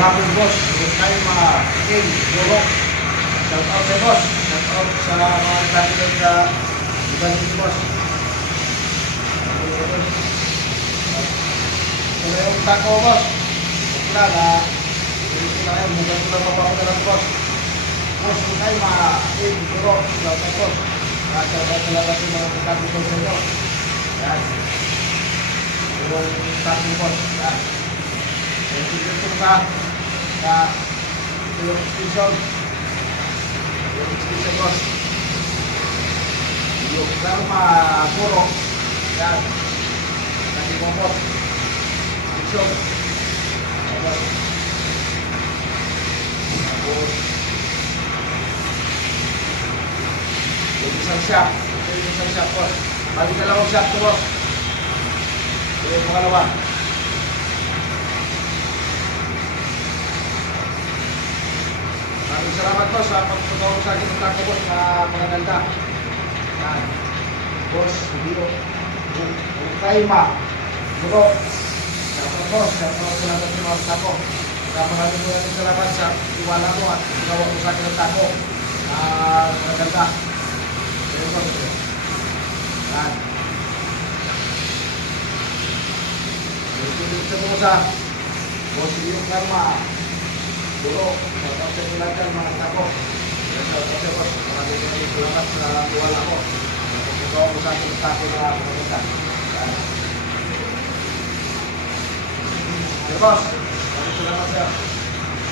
hapon, boss. Huwag tayo King, Buro. Shout out sa boss. Shout out sa mga nagkakilog na ibang dito, boss. Ito yung tako, boss. Wala na. Ito na kayo. Mugad ko lang mapapadalan, boss. Boss, huwag tayo King, Buro. Shout out, boss. Shout out talaga sa mga nagkakilog sa inyo. Yan. Yung tako, boss. Yan. Ito ka sa yung extension boss yung karma puro yan kasi mo boss extension tapos yung isang shop boss balik na lang ang shop ko boss yung pangalawa. Maraming salamat po sa pagtutulong sa akin ng tako boss na mga ganda. Yan. Boss, Dio. Kaima. Buro. Salamat boss. Salamat sa mga tako. Maraming salamat sa iwala mo at ginawa mo sa akin ng tako. Mga ganda. Yan po. Yan. Ito mo sa Boss Dio Karma. Buro, shout out sa inyo lahat yan, mga tako. Shout out sa boss. Maraming salamat sa iwala ko. Nagpapagawa ko sa aking tako na pagkakita. Yan. Boss, maraming salamat sir.